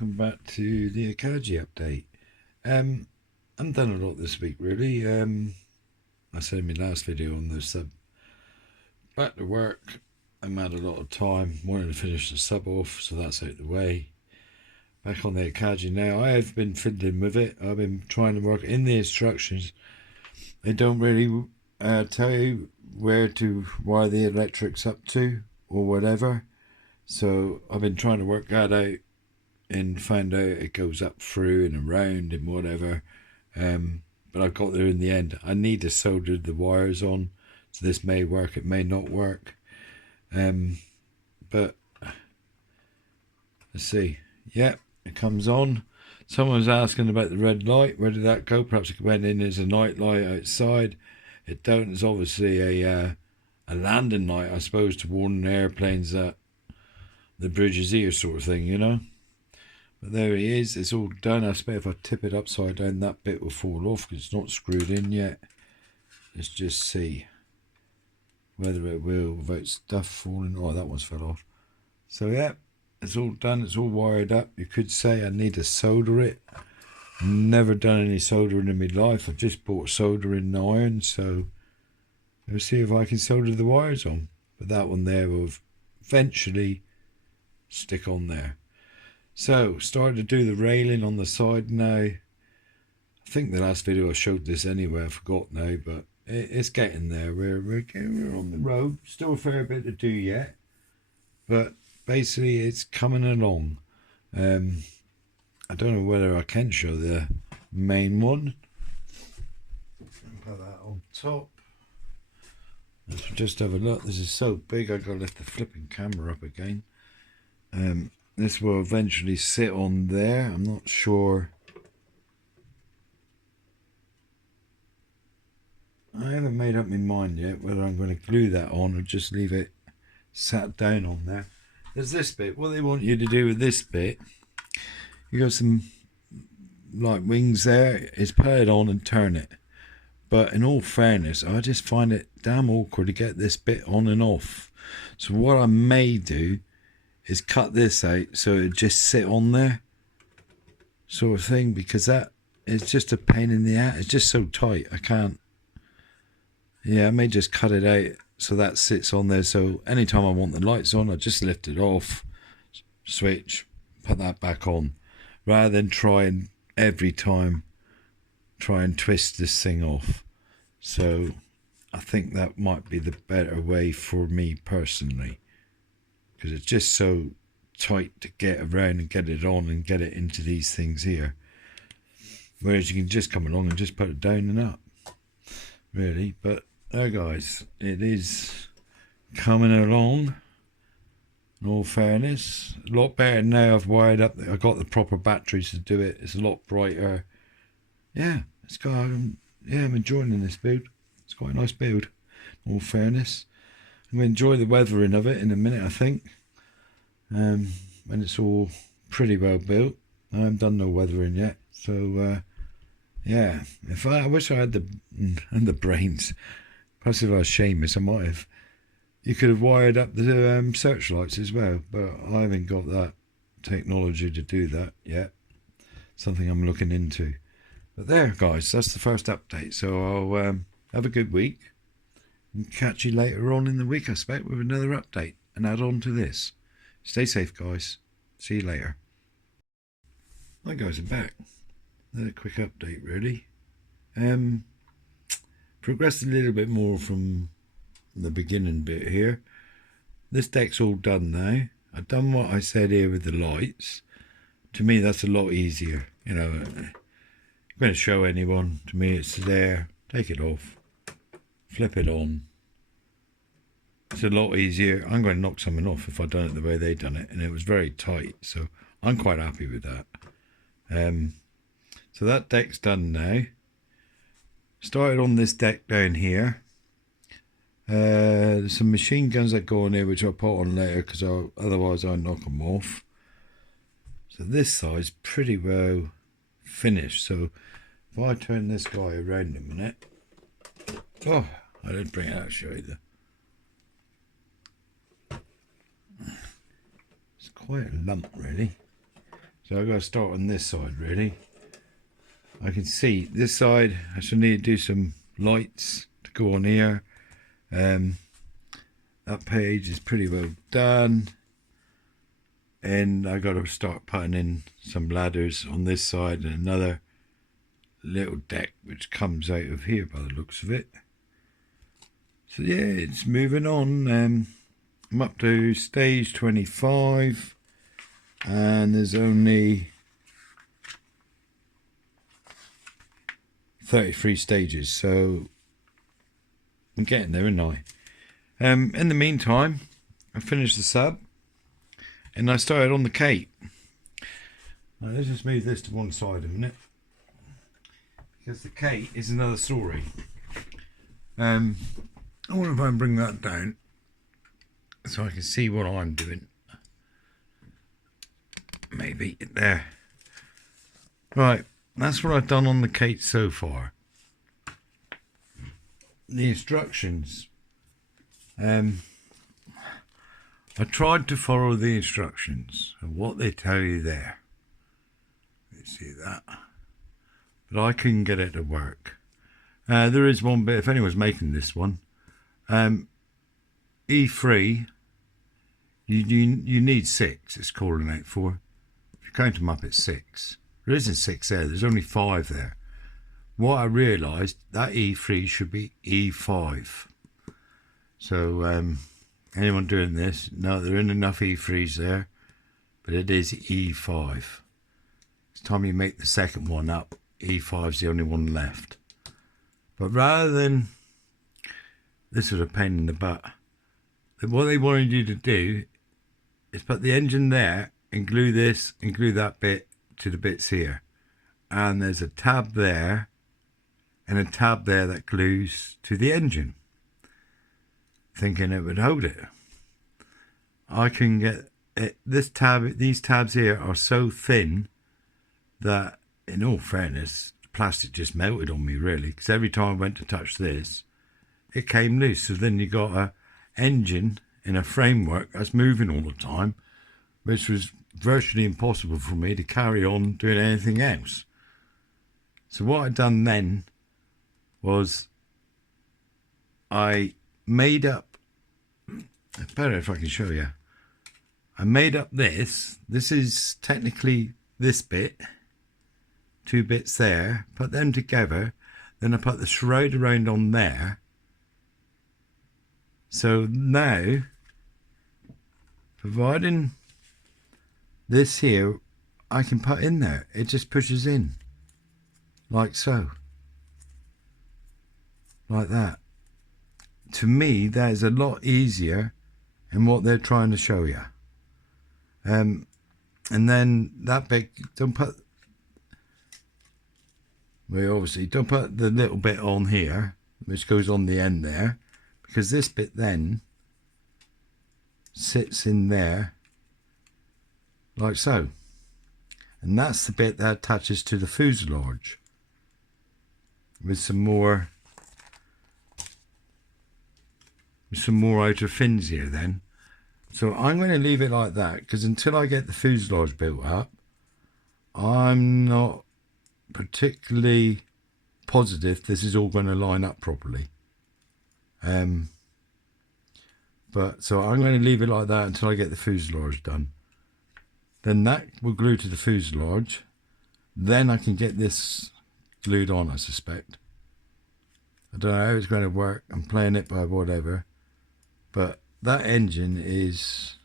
Welcome back to the AKAGI update. I haven't done a lot this week really. I said in my last video on the sub, back to work. I'm had a lot of time, wanted to finish the sub off, so that's out of the way. Back on the AKAGI now. I have been fiddling with it. I've been trying to work in the instructions. They don't really tell you where to wire the electrics up to or whatever. So I've been trying to work that out and find out it goes up through and around and whatever. But I've got there in the end. I need to solder the wires on, so this may work, it may not work. But let's see. Yep, it comes on. Someone was asking about the red light. Where did that go? Perhaps it went in as a night light outside. It don't. It's obviously a landing light, I suppose, to warn airplanes that the bridge is here, sort of thing, you know. But there he is. It's all done. I expect if I tip it upside down, that bit will fall off because it's not screwed in yet. Let's just see whether it will without stuff falling. Oh, that one's fell off. So yeah, it's all done. It's all wired up. You could say I need to solder it. Never done any soldering in my life. I just bought soldering iron, so we'll see if I can solder the wires on. But that one there will eventually stick on there. So, started to do the railing on the side now. I think the last video I showed this anyway, I forgot now, but it's getting there. We're on the road. Still a fair bit to do yet, but basically it's coming along. I don't know whether I can show the main one. Put that on top. Let's just have a look. This is so big, I've got to lift the flipping camera up again. This will eventually sit on there. I'm not sure. I haven't made up my mind yet whether I'm going to glue that on or just leave it sat down on there. There's this bit. What they want you to do with this bit, you got some like wings there, is put it on and turn it. But in all fairness, I just find it damn awkward to get this bit on and off. So what I may do is cut this out so it just sit on there, sort of thing, because that is just a pain in the ass. It's just so tight, I can't. Yeah, I may just cut it out so that sits on there, so anytime I want the lights on, I just lift it off, switch, put that back on, rather than try and every time try and twist this thing off. So I think that might be the better way for me personally, because it's just so tight to get around and get it on and get it into these things here. Whereas you can just come along and just put it down and up, really. But there, guys, it is coming along. In all fairness, a lot better now. I've wired up. I got the proper batteries to do it. It's a lot brighter. Yeah, it's got. Yeah, I'm enjoying this build. It's quite a nice build. In all fairness. I'm going to enjoy the weathering of it in a minute, I think, when it's all pretty well built. I haven't done no weathering yet, so yeah. If I wish I had the brains. Perhaps if I was Seamus, I might have. You could have wired up the searchlights as well, but I haven't got that technology to do that yet. Something I'm looking into. But there, guys, that's the first update. So I'll have a good week. And catch you later on in the week, I expect, with another update and add on to this. Stay safe, guys. See you later. Hi guys, I'm back. Another quick update, really. Progressed a little bit more from the beginning bit here. This deck's all done now. I've done what I said here with the lights. To me, that's a lot easier. You know, I'm going to show anyone. To me, it's there. Take it off. Flip it on. It's a lot easier. I'm going to knock something off if I'd done it the way they done it, and it was very tight, so I'm quite happy with that. So that deck's done now. Started on this deck down here. There's some machine guns that go on here which I'll put on later because otherwise I'll knock them off. So this side's pretty well finished. So if I turn this guy around a minute. Oh, I didn't bring it out to show you. It's quite a lump, really. So I've got to start on this side really. I can see this side I should need to do some lights to go on here. That page is pretty well done, and I got to start putting in some ladders on this side and another little deck which comes out of here by the looks of it. So yeah, it's moving on. I'm up to stage 25 and there's only 33 stages, so I'm getting there, aren't I? In the meantime, I finished the sub and I started on the cape. Now let's just move this to one side a minute, because the cape is another story. I wonder if I can bring that down so I can see what I'm doing. Maybe there. Right, that's what I've done on the cape so far. The instructions. I tried to follow the instructions of what they tell you there. You see that? But I couldn't get it to work. There is one bit, if anyone's making this one, E3, you need 6, it's calling out for. If you count them up, it's 6. There isn't 6 there, there's only 5 there. What I realised, that E3 should be E5. So anyone doing this, no, there isn't enough E3s there, but it is E5. It's time you make the second one up, E5's the only one left. But rather than, this was a pain in the butt, what they wanted you to do is put the engine there and glue this and glue that bit to the bits here. And there's a tab there and a tab there that glues to the engine, thinking it would hold it. I can get it, these tabs here are so thin that, in all fairness, the plastic just melted on me really, because every time I went to touch this, it came loose. So then you got a engine in a framework that's moving all the time, which was virtually impossible for me to carry on doing anything else. So what I'd done then was I made up, it's better if I can show you, I made up this is technically this bit, 2 bits there, put them together, then I put the shroud around on there. So now, providing this here, I can put in there, it just pushes in, like so, like that. To me, that is a lot easier in what they're trying to show you. And then that bit, don't put, well obviously don't put the little bit on here, which goes on the end there, because this bit then sits in there like so, and that's the bit that attaches to the fuselage with some more outer fins here then. So I'm going to leave it like that, because until I get the fuselage built up, I'm not particularly positive this is all going to line up properly. But so I'm going to leave it like that until I get the fuselage done. Then that will glue to the fuselage. Then I can get this glued on, I suspect. I don't know how it's going to work. I'm playing it by whatever. But that engine's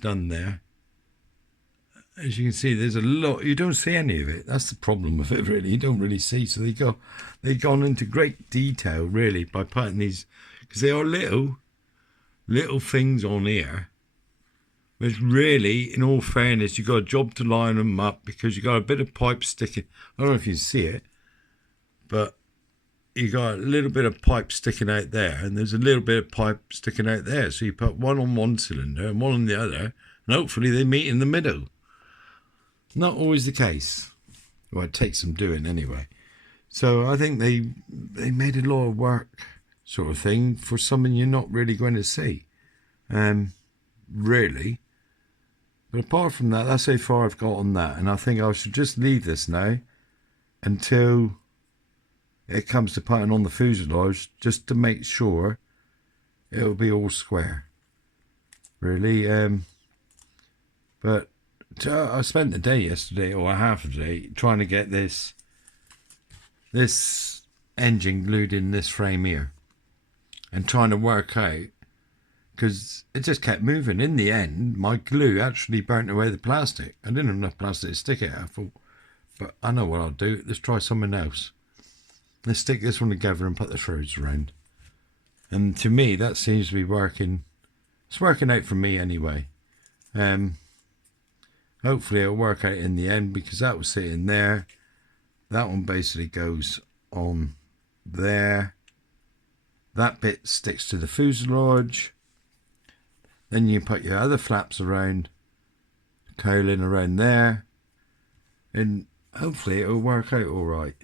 done there. As you can see, there's a lot, you don't see any of it. That's the problem with it really, you don't really see. So they've gone into great detail really by putting these, because they are little things on here, which really, in all fairness, you've got a job to line them up, because you've got a bit of pipe sticking, I don't know if you can see it, but you got a little bit of pipe sticking out there, and there's a little bit of pipe sticking out there. So you put one on one cylinder and one on the other, and hopefully they meet in the middle. Not always the case. Well, it takes some doing anyway. So I think they made a lot of work, sort of thing, for something you're not really going to see, really. But apart from that, that's how far I've got on that. And I think I should just leave this now until it comes to putting on the fuselage, just to make sure it'll be all square, really. But I spent the day yesterday, or half a day, trying to get this engine glued in this frame here, and trying to work out, because it just kept moving. In the end, my glue actually burnt away the plastic. I didn't have enough plastic to stick it. I thought, but I know what I'll do. Let's try something else. Let's stick this one together and put the threads around. And to me, that seems to be working. It's working out for me anyway. Hopefully it'll work out in the end, because that was sitting there. That one basically goes on there. That bit sticks to the fuselage. Then you put your other flaps around, cowling around there, and hopefully it'll work out all right.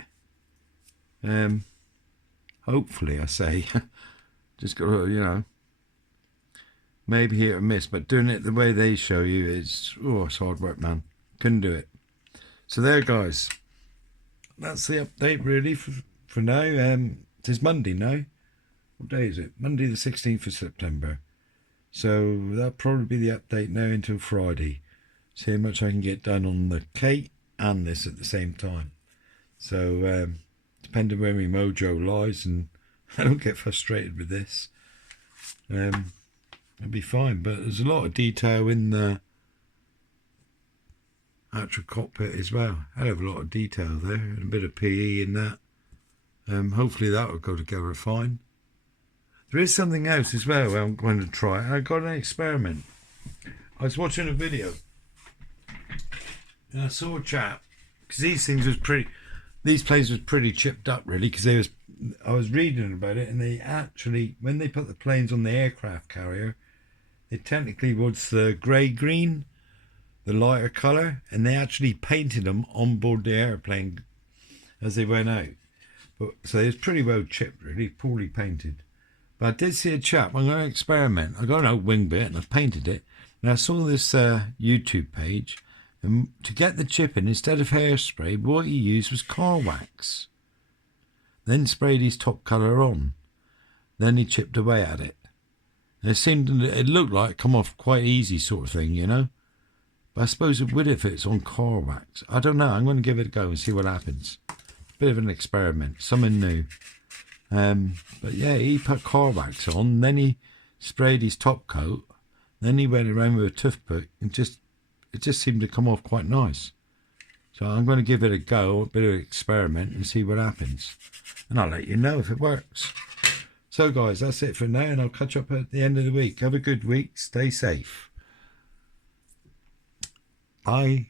Hopefully, I say. Just got to, you know, maybe hit or miss, but doing it the way they show you is, oh, it's hard work, man. Couldn't do it. So there, guys. That's the update really for now. It is Monday now. What day is it? Monday the 16th of September. So that'll probably be the update now until Friday. See how much I can get done on the Kate and this at the same time. So depending where my mojo lies, and I don't get frustrated with this, it'll be fine. But there's a lot of detail in the actual cockpit as well. I have a lot of detail there, and a bit of PE in that. Hopefully that will go together fine. There is something else as well I'm going to try. I got an experiment. I was watching a video and I saw a chap, because these planes was pretty chipped up really, because I was reading about it, and they actually, when they put the planes on the aircraft carrier, it technically was the grey-green, the lighter colour, and they actually painted them on board the airplane as they went out. But so it was pretty well chipped really, poorly painted. But I did see a chap, I'm going to experiment. I got an old wing bit and I've painted it. And I saw this YouTube page, and to get the chipping, instead of hairspray, what he used was car wax. Then sprayed his top colour on. Then he chipped away at it. And it looked like it come off quite easy sort of thing, you know. But I suppose it would if it's on car wax. I don't know. I'm going to give it a go and see what happens. Bit of an experiment, something new. But yeah, he put car wax on, then he sprayed his top coat, then he went around with a toothpick, and it just seemed to come off quite nice. So I'm going to give it a go, a bit of an experiment, and see what happens. And I'll let you know if it works. So guys, that's it for now, and I'll catch up at the end of the week. Have a good week. Stay safe. Bye.